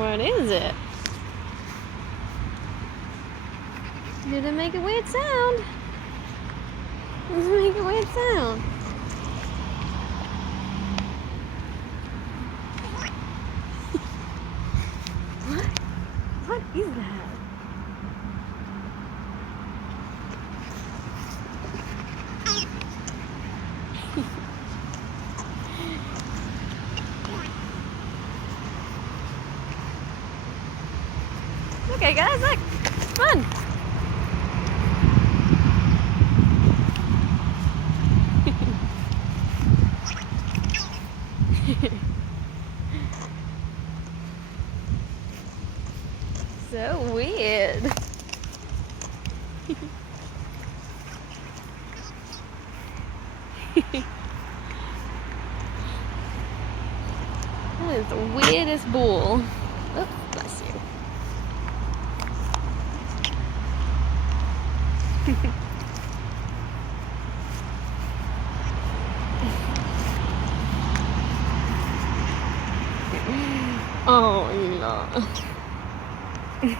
What is it? Did it make a weird sound? Did it make a weird sound? What? What is that? Okay guys, look! Fun! So weird. That is the weirdest bull. Oh, bless you. Oh no.